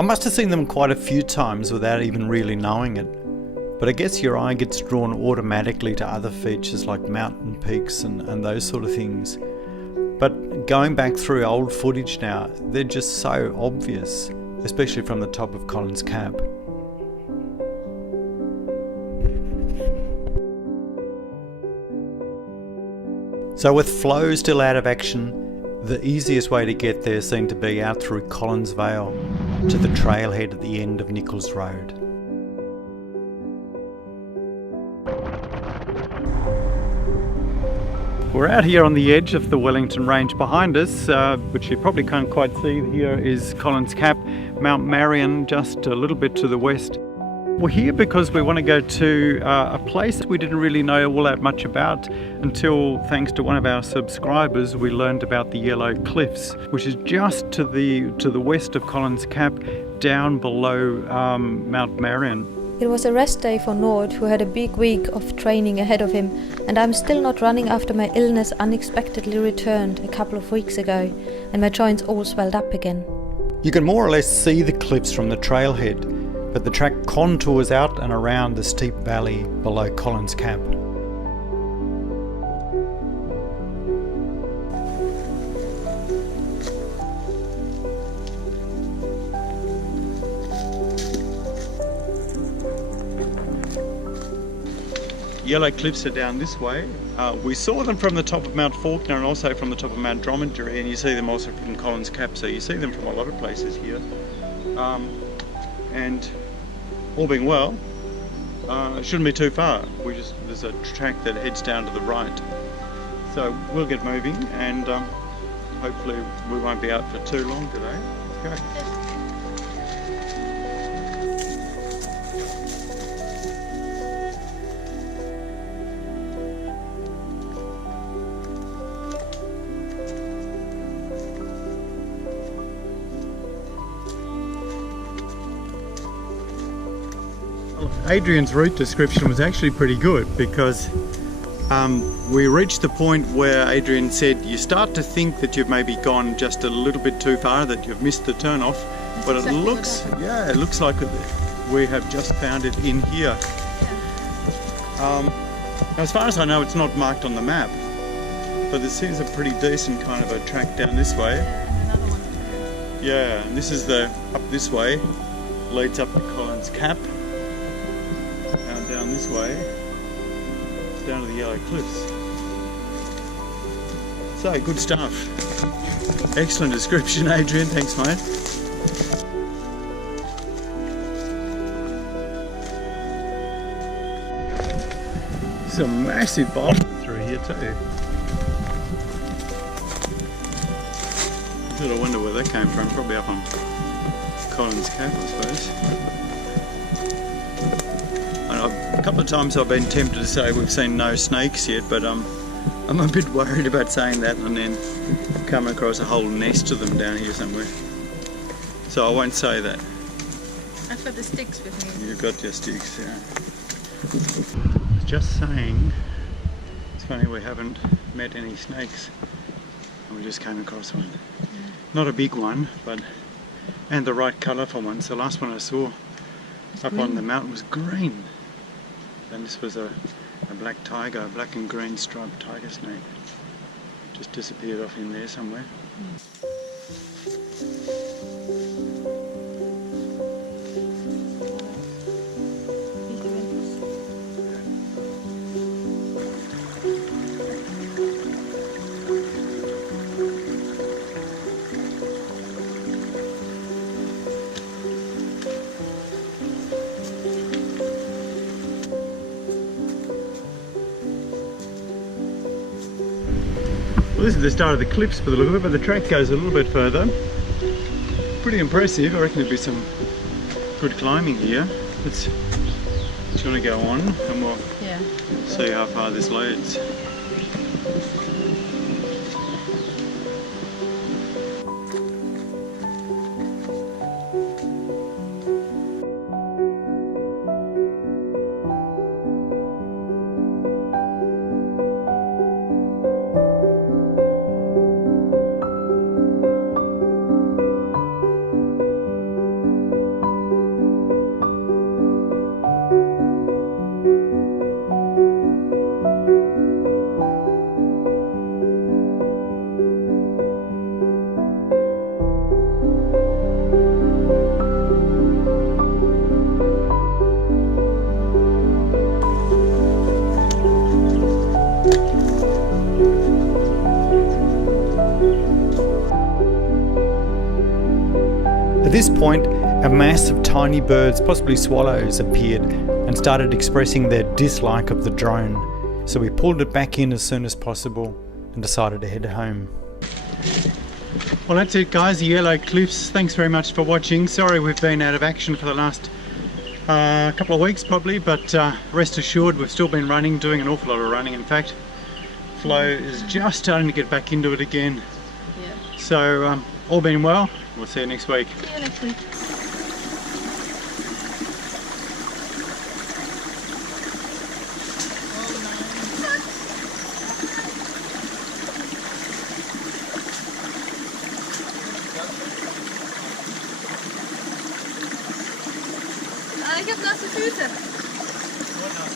I must have seen them quite a few times without even really knowing it, but I guess your eye gets drawn automatically to other features like mountain peaks and those sort of things. But going back through old footage now, they're just so obvious, especially from the top of Collins Cap. So with Flow still out of action, the easiest way to get there seemed to be out through Collins Vale to the trailhead at the end of Nichols Road. We're out here on the edge of the Wellington Range. Behind us, which you probably can't quite see here, is Collins Cap, Mount Marion just a little bit to the west. We're here because we want to go to a place we didn't really know all that much about until, thanks to one of our subscribers, we learned about the Yellow Cliffs, which is just to the west of Collins Cap, down below Mount Marion. It was a rest day for Nord, who had a big week of training ahead of him, and I'm still not running after my illness unexpectedly returned a couple of weeks ago, and my joints all swelled up again. You can more or less see the cliffs from the trailhead, but the track contours out and around the steep valley below Collins Cap. Yellow Cliffs are down this way. We saw them from the top of Mount Faulkner and also from the top of Mount Dromedary, and you see them also from Collins Cap, so you see them from a lot of places here. And all being well, it shouldn't be too far. There's a track that heads down to the right. So we'll get moving, and hopefully we won't be out for too long today. Okay. Adrian's route description was actually pretty good because we reached the point where Adrian said you start to think that you've maybe gone just a little bit too far, that you've missed the turn off, but it looks like we have just found it in here. As far as I know, it's not marked on the map, but this seems a pretty decent kind of a track down this way. And another one. Yeah, and this is up this way, leads up to Collins Cap. Down this way, down to the Yellow Cliffs. So, good stuff. Excellent description, Adrian. Thanks, mate. Some massive boulders through here too. I wonder where that came from. Probably up on Collins Cap, I suppose. A couple of times I've been tempted to say we've seen no snakes yet, but I'm a bit worried about saying that and then coming across a whole nest of them down here somewhere. So I won't say that. I've got the sticks with me. You've got your sticks, yeah. I was just saying, it's funny we haven't met any snakes and we just came across one. Not a big one, and the right colour for one. So the last one I saw up on the mountain was green. And this was a black tiger, a black and green striped tiger snake. Just disappeared off in there somewhere. Well, this is the start of the cliffs for the look of it, but the track goes a little bit further. Pretty impressive. I reckon there'll be some good climbing here. Let's just want to go on and we'll see how far this leads. At this point, a mass of tiny birds, possibly swallows, appeared and started expressing their dislike of the drone. So we pulled it back in as soon as possible and decided to head home. Well, that's it guys, the Yellow Cliffs. Thanks very much for watching. Sorry we've been out of action for the last couple of weeks probably, but rest assured we've still been running, doing an awful lot of running in fact. Flo is just starting to get back into it again. Yeah. So all being well, we'll see you next week. See you next week. Ich habe nasse Füße.